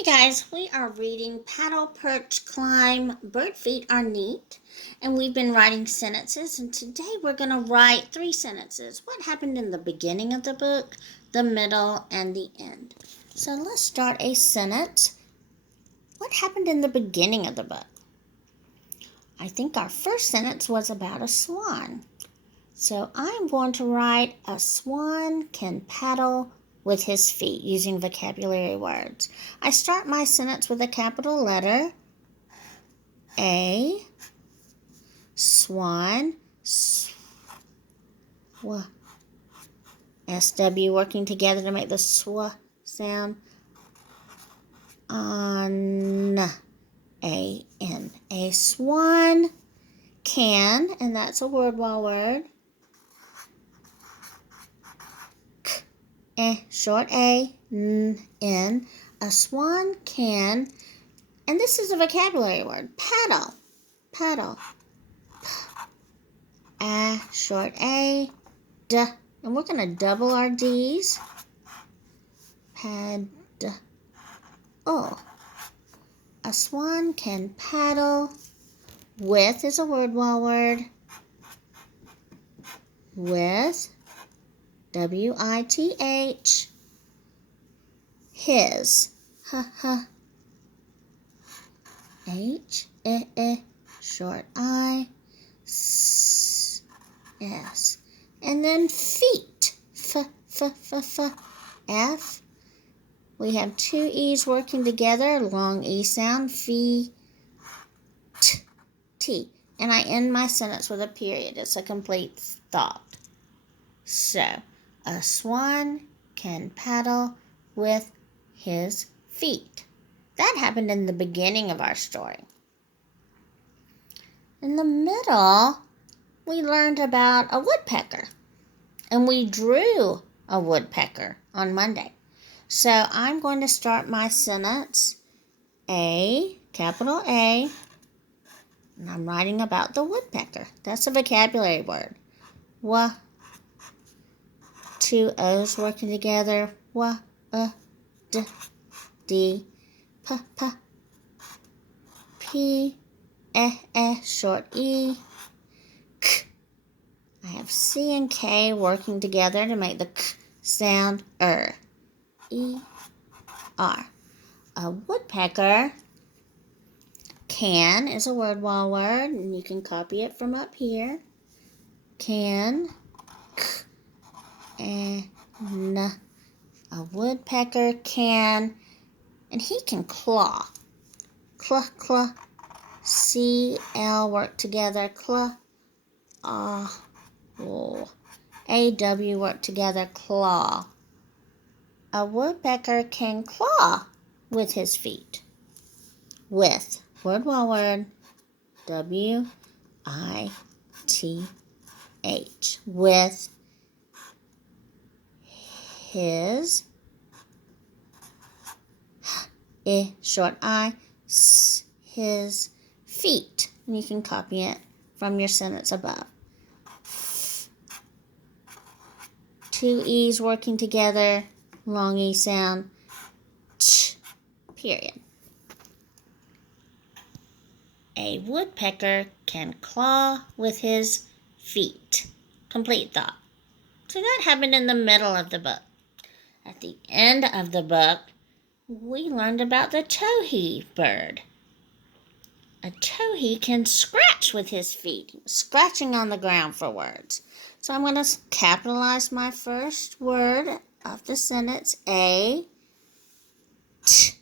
Hey guys, we are reading Paddle, Perch, Climb, Bird Feet Are Neat, and we've been writing sentences, and today we're going to write 3 sentences. What happened in the beginning of the book, the middle, and the end. So let's start a sentence. What happened in the beginning of the book? I think our first sentence was about a swan. So I'm going to write a swan can paddle with his feet using vocabulary words. I start my sentence with a capital letter A, swan, SW working together to make the sw sound, on A-N. A swan can, and that's a word wall word, short A, N. A swan can, and this is a vocabulary word, paddle, paddle. Short A, D, and we're going to double our D's. Paddle. A swan can paddle with is a word wall word. With, W-I-T-H, his, H, short I, S, and then feet, F. We have 2 E's working together, long E sound, feet, T. And I end my sentence with a period. It's a complete thought. So, a swan can paddle with his feet. That happened in the beginning of our story. In the middle, we learned about a woodpecker. And we drew a woodpecker on Monday. So I'm going to start my sentence, A, capital A, and I'm writing about the woodpecker. That's a vocabulary word. 2 O's working together, D, P, short E, K. I have C and K working together to make the K sound, E-R. A woodpecker can is a word wall word, and you can copy it from up here. Can, N. A woodpecker can, and he can claw. Claw. C-L work together, claw. A-W work together, claw. A woodpecker can claw with his feet. With, word wall word, W-I-T-H. With his, short I, his feet. And you can copy it from your sentence above. 2 E's working together, long E sound, period. A woodpecker can claw with his feet. Complete thought. So that happened in the middle of the book. At the end of the book, we learned about the towhee bird. A towhee can scratch with his feet, scratching on the ground for words. So I'm going to capitalize my first word of the sentence, A, T,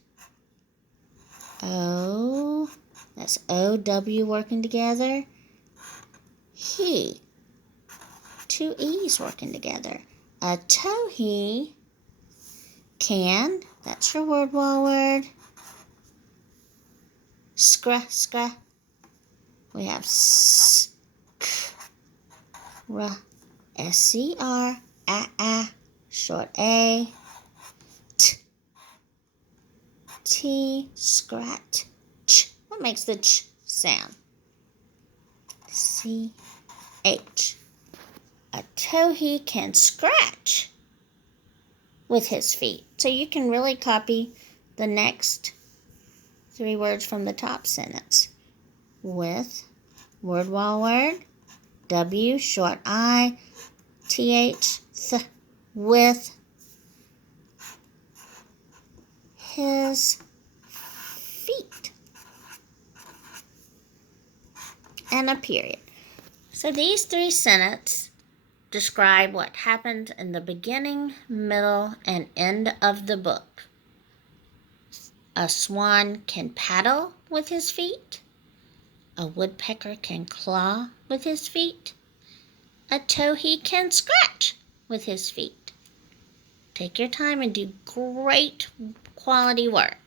O, that's O-W working together, he, 2 E's working together. A towhee can, that's your word wall word, scra. We have S-C-R, short A, T, scratch, ch. What makes the ch sound? C-H. A towhee can scratch with his feet. So you can really copy the next 3 words from the top sentence. With, word while word, W, short I, TH, th, with his feet. And a period. So these 3 sentences describe what happened in the beginning, middle, and end of the book. A swan can paddle with his feet. A woodpecker can claw with his feet. A towhee can scratch with his feet. Take your time and do great quality work.